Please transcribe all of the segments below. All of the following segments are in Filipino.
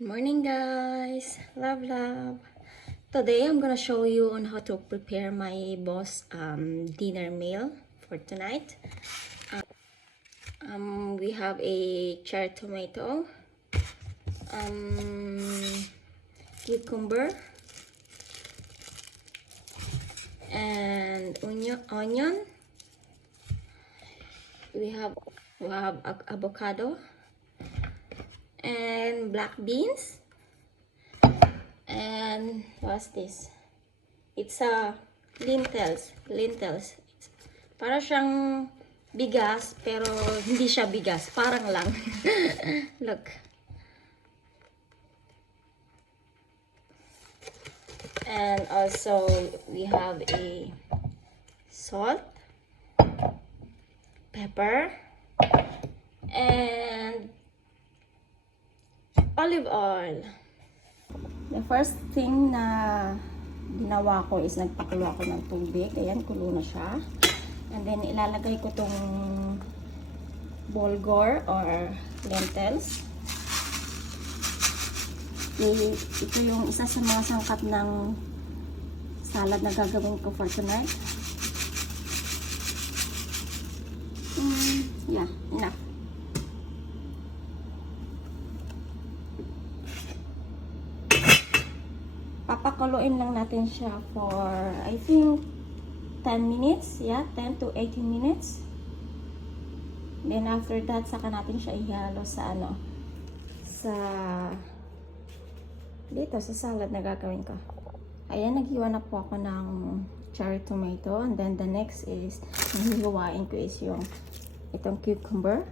Good morning, guys. Love. Today I'm gonna show you on how to prepare my boss dinner meal for tonight. We have a cherry tomato, cucumber, and onion. We have avocado and black beans. And what's this? It's lentils. Para siyang bigas, pero hindi siya bigas. Parang lang. Look. And also, we have a salt, pepper, and olive oil. The first thing na ginawa ko is nagpakulo ako ng tubig. Ayan, kulo na siya. And then, ilalagay ko tong bulgur or lentils. Ito yung isa sa mga sangkap ng salad na gagawin ko for tonight. Yeah, enough. Papakuluin lang natin siya for, I think, 10 minutes. Yeah, 10 to 18 minutes. Then after that, saka natin siya ihalo sa dito sa salad na gagawin ko. Ayan, naghiwa na po ako ng cherry tomato. And then the next is, hihiwain ko is yung itong cucumber.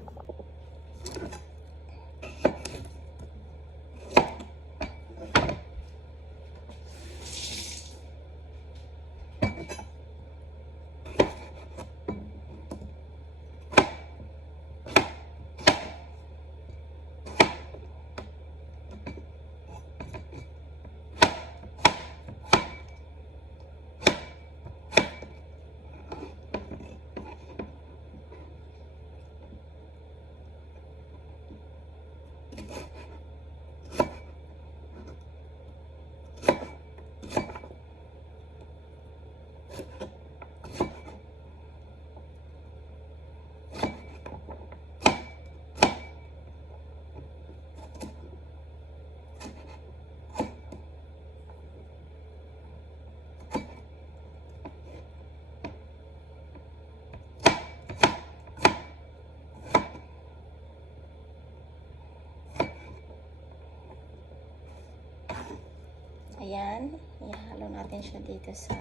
Ayan, ihalo natin siya dito sa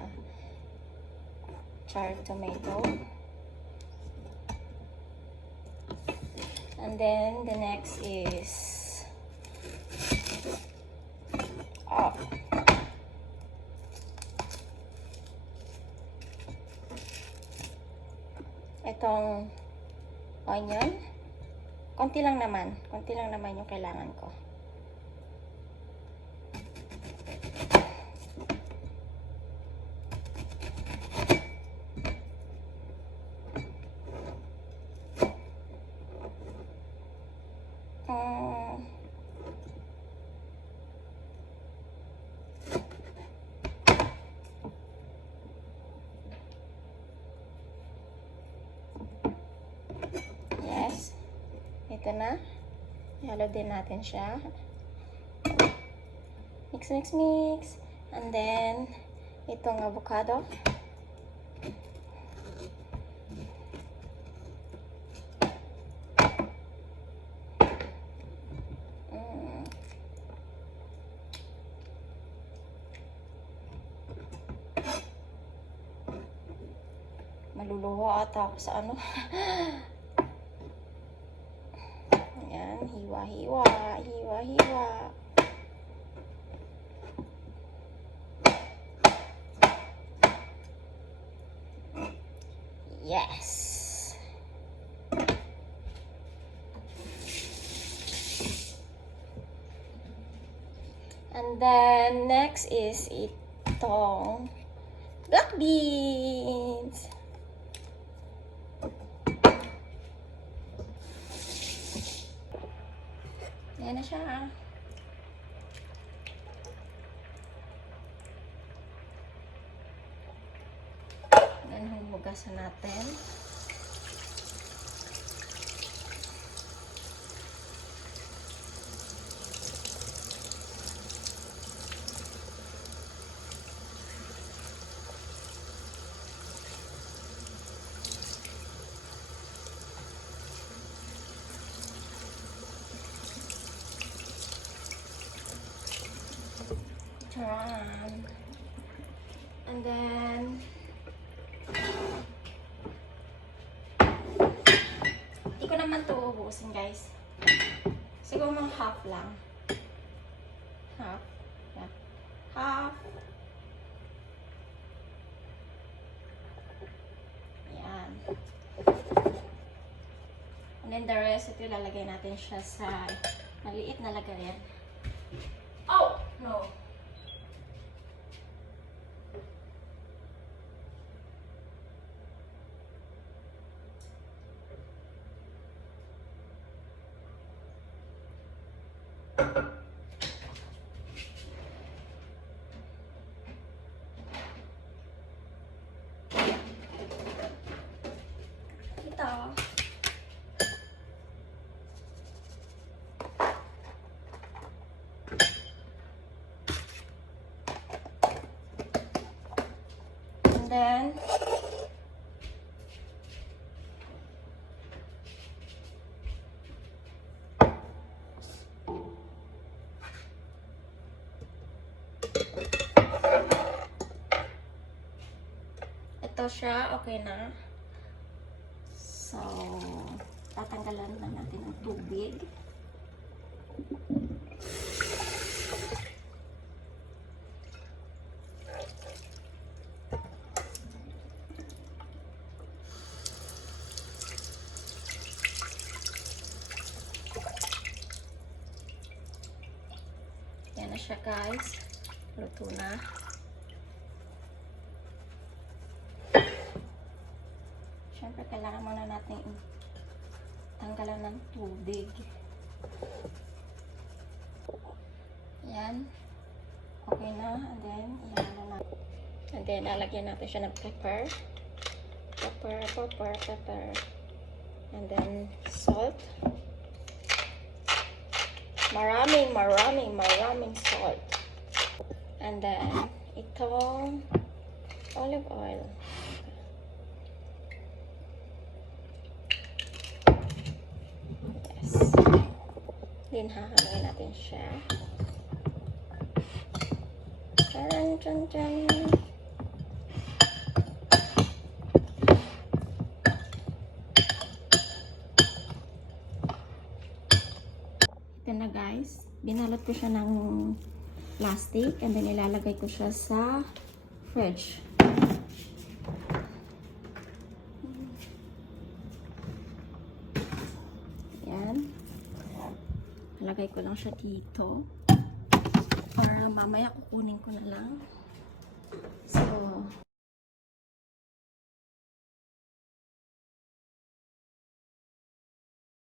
cherry tomato. And then the next is itong onion. Konti lang naman yung kailangan ko. Yes, ito na. Ihalo din natin siya. Mix. And then, itong avocado. Maluluho ata ako sa Ayan, hiwa-hiwa. Yes. And then next is itong black beans. Ayan na siya. hugasan natin. Charan. And then, hindi ko naman ito ubusin, guys. Siguro mga half lang. Half. Yeah. Half. Yan. And then the rest, ito ilalagay natin siya sa maliit na lagayan. Oh! No! Ito. And then, ito siya, okay na. So, tatanggalan na natin ang tubig. Yan na siya, guys. Luto na. Siyempre, kailangan muna natin tanggalan ng tubig. Yan. Okay na. And then, iyan na natin. And then, lalagyan natin siya ng pepper. Pepper. And then, salt. Maraming salt. And then, itong olive oil. Yes. Then, hahaluin natin siya. Charan. Ito na, guys. Binalot ko siya ng plastic and then ilalagay ko siya sa fridge. Yan. Lagay ko lang siya dito. Para mamaya kukunin ko na lang. So,